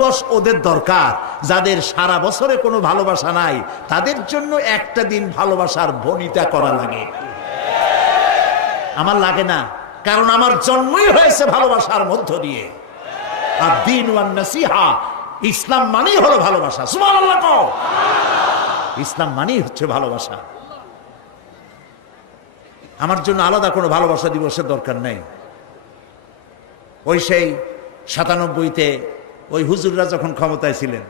দিবস ওদের দরকার, যাদের সারা বছরে কোনো ভালোবাসা নাই তাদের জন্য একটা দিন ভালোবাসার বনিতা করা লাগে। আমার লাগে না, কারণ আমার জন্মই হয়েছে ভালোবাসার মধ্য দিয়ে। আর দ্বীন ওয়ান নাসিহা, ইসলাম মানেই হলো ভালোবাসা। সুবহানাল্লাহ কও। ইসলাম মানেই হচ্ছে ভালোবাসা। আমার জন্য আলাদা কোনো ভালোবাসা দিবসের দরকার নেই। ওই সেই ৯৭-তে ওই হুজুররা যখন ক্ষমতায় ছিলেন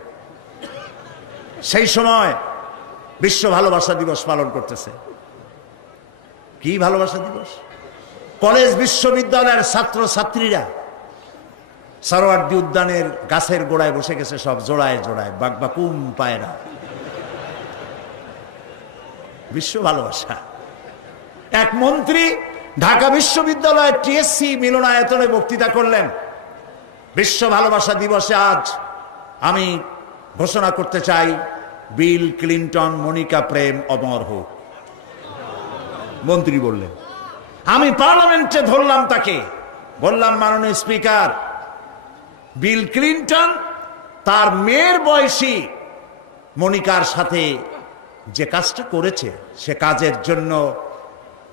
সেই সময় বিশ্ব ভালোবাসা দিবস পালন করতেছে। কি ভালোবাসা দিবস? কলেজ বিশ্ববিদ্যালয়ের ছাত্র ছাত্রীরা সরোয়ার্দী উদ্যানের গাছের গোড়ায় বসে গেছে, সব জোড়ায় জোড়ায় বাকবাকুম পায়রা। বিশ্ব ভালোবাসা। এক মন্ত্রী ঢাকা বিশ্ববিদ্যালয়ের টিএসসি মিলনায়তনে বক্তৃতা করলেন, বিশ্ব ভালোবাসা দিবসে আজ আমি ঘোষণা করতে চাই, বিল ক্লিনটন মনিকা প্রেম অমর হোক। মন্ত্রী বললেন, আমি পার্লামেন্টে ধরলাম তাকে, বললাম, মাননীয় স্পিকার, বিল ক্লিনটন তার মেয়ের বয়সী মনিকার সাথে যে কাজটা করেছে সে কাজের জন্য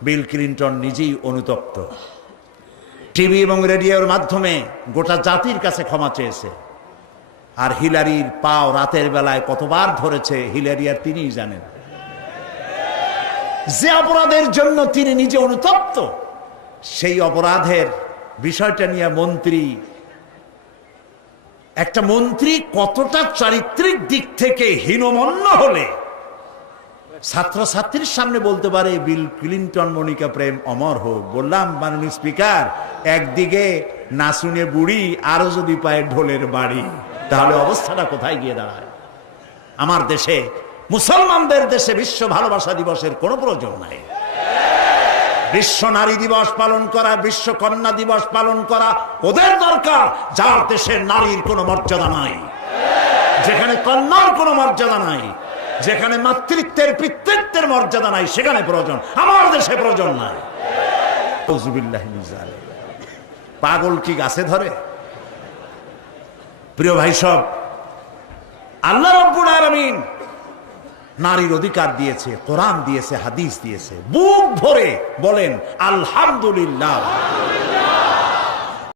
বিল ক্লিনটন নিজেই অনুতপ্ত। টিভি এবং রেডিওর মাধ্যমে গোটা জাতির কাছে ক্ষমা চেয়েছে। আর হিলারির পাও রাতের বেলায় কতবার ধরেছে হিলারি আর তিনিই জানেন। যে অপরাধের জন্য তিনি নিজে অনুতপ্ত, সেই অপরাধের বিষয়টা নিয়ে একটা মন্ত্রী কতটা চারিত্রিক দিক থেকে হীনমন্য হলে ছাত্রছাত্রীর সামনে বলতে পারে বিল ক্লিনটন মনিকা প্রেম অমর হোক। বললাম, মাননীয় স্পিকার, একদিকে নাচুনে বুড়ি, আরো যদি পায় ঢোলের বাড়ি, তাহলে অবস্থাটা কোথায় গিয়ে দাঁড়ায়? আমার দেশে, মুসলমানদের দেশে বিশ্ব ভালোবাসা দিবসের কোনো প্রয়োজন নাই। বিশ্ব নারী দিবস পালন করা, বিশ্ব কন্যা দিবস পালন করা ওদের দরকার যার দেশে নারীর কোনো মর্যাদা নাই, যেখানে কন্যার কোনো মর্যাদা নাই, যেখানে মাতৃত্বের পিতৃত্বের মর্যাদা নাই, সেখানে প্রয়োজন। আমার দেশে প্রয়োজন নাই। পাগল কি গাছে ধরে? প্রিয় ভাই সব, আল্লাহ রাব্বুল আলামিন নারীর অধিকার দিয়েছে, কোরআন দিয়েছে, হাদিস দিয়েছে। বুক ভরে বলেন আলহামদুলিল্লাহ।